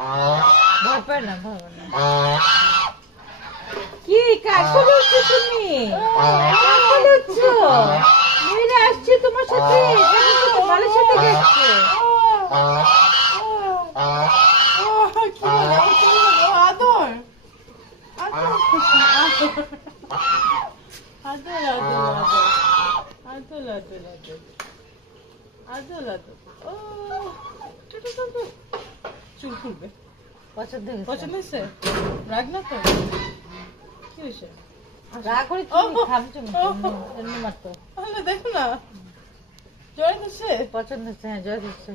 ভয় পায় না কি কাকু বলছো তুমি কাকু বলছো মেয়েরা আসছে তোমার সাথে বালের সাথে যাচ্ছে আদর চুল খুলবে পছন্দ হয়েছে রাগ না তো কি হয়েছে রাগ করে তুমি খাবছো এমনি মাত্র দেখো না জয় দিচ্ছে পছন্দ হচ্ছে হ্যাঁ জয় দিচ্ছে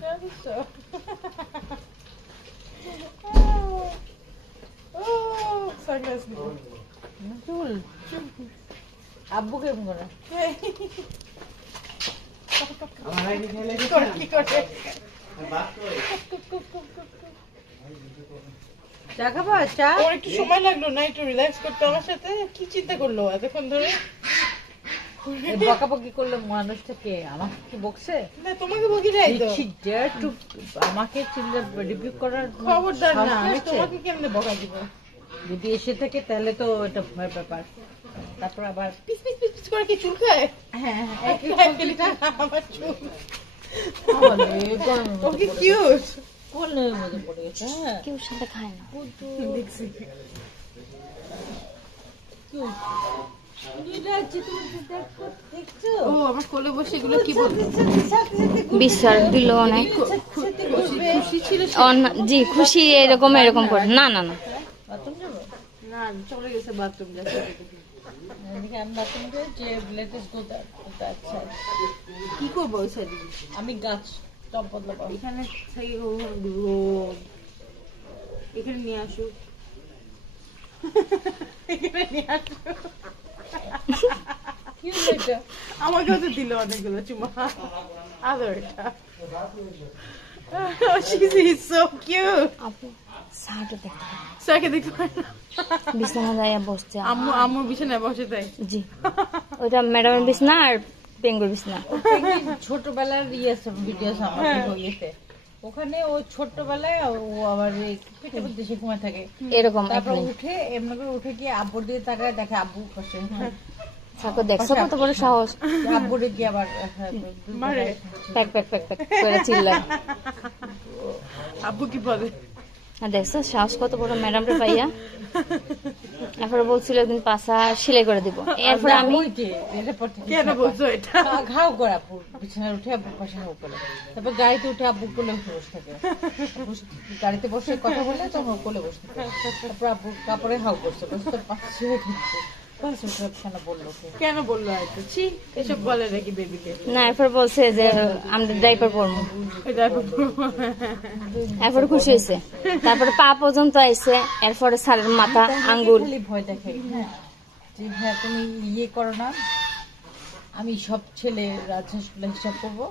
চুল আব্বু কেমন করে চা খাবা চা ওর একটু সময় লাগলো না একটু রিল্যাক্স করতে আমার সাথে কি চিন্তা করলো এতক্ষণ ধরে বকাবকি করলে মানুষটাকে আমাকে কি বকছে না তোমাকে বকি নাই তো আমাকে চিন্তা রিভিউ করার খবরদার না আমি তোমাকে কেমনে বকা দিব যদি এসে থাকে তাহলে তো এটা ভয়ের ব্যাপার তারপর আবার পিস পিস পিস পিস করে কি চুল খায় হ্যাঁ আমার চুল ওকে কিউট কোলের মধ্যে পড়ে গেছে হ্যাঁ কেউ সাথে খায় না দেখছি ও আমার কোলে বসে এগুলো কি বলতো বিশ্বাস দিল অনেক খুশি ছিল জি খুশি এরকম করে না না না বাথরুম যাবো না চলে গেছে বাথরুম যাচ্ছে এদিকে আমি বাথরুম যাই যে লেটেস্ট আচ্ছা কি করবো ওই সাইডে আমি গাছ টপ বদলাবো এখানে থেকে এখানে নিয়ে আসো এখানে নিয়ে আসো কি হয়েছে আমাকেও তো দিল অনেকগুলো চুমা আদরটা she's so cute আপু সাহায্য দেখতে সাকে দেখতে পারে না বিছানা দাঁড়িয়ে বসছে আম্মু বিছানায় বসে তাই জি ওইটা ম্যাডামের বিছনা আর পেঙ্গুর বিছনা ছোটবেলার ভিডিও আমার ইয়েতে ওখানে ও ছোটবেলায় ও আবার পেটের মধ্যে সে ঘুমায় থাকে এরকম তারপর উঠে এমনি করে উঠে গিয়ে আব্বুর দিয়ে তাকায় দেখে আব্বু বসে সাকো দেখছো কত বড় সাহস আব্বুরে গিয়ে আবার মারে প্যাক প্যাক প্যাক প্যাক করে চিল্লায় আব্বু কি বলে দেখছো সাহস কত বড় ম্যাডামটা পাইয়া এরপরে বলছিল একদিন পাশা সেলাই করে দিব এরপরে আমি কেন বলছো এটা ঘাও করে আব্বু বিছানায় উঠে আব্বু পাশে ঘাও করে তারপর গাড়িতে উঠে আব্বু কোলে বসে থাকে গাড়িতে বসে কথা বলে তখন ও কোলে বসে থাকে তারপর আব্বু কাপড়ে হাউ করছে বসে তোর পাশে ঢুকছে কেন বললো হয়তো ছি এসব বলে নাকি বেবিকে না এরপর বলছে যে আমরা ডাইপার পরবো এরপর খুশি হয়েছে তারপরে পা পর্যন্ত আইছে এরপরে স্যারের মাথা আঙ্গুল ভয় দেখে হ্যাঁ যে হ্যাঁ তুমি ইয়ে করো না আমি সব ছেলে রাজহাঁসগুলো হিসাব করবো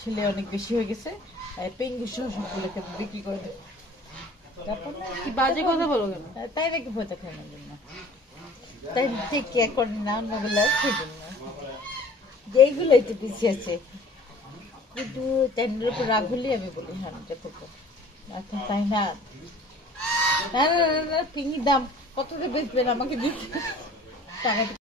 ছেলে অনেক বেশি হয়ে গেছে পেঙ্গু সহ সবগুলোকে বিক্রি করে দেবো তারপর কি বাজে কথা বলো কেন তাই নাকি ভয় দেখে আমার জন্য তাই যে কে করে না অন্যগুলো সেজন্য যেইগুলো একটু পিছিয়ে আছে কিন্তু চ্যানেলের উপর রাগ হলে আমি বলি হ্যাঁ এটা করবো এখন তাই না না না না পিঙ্গির দাম কত বেচবেন আমাকে দিতে টাকা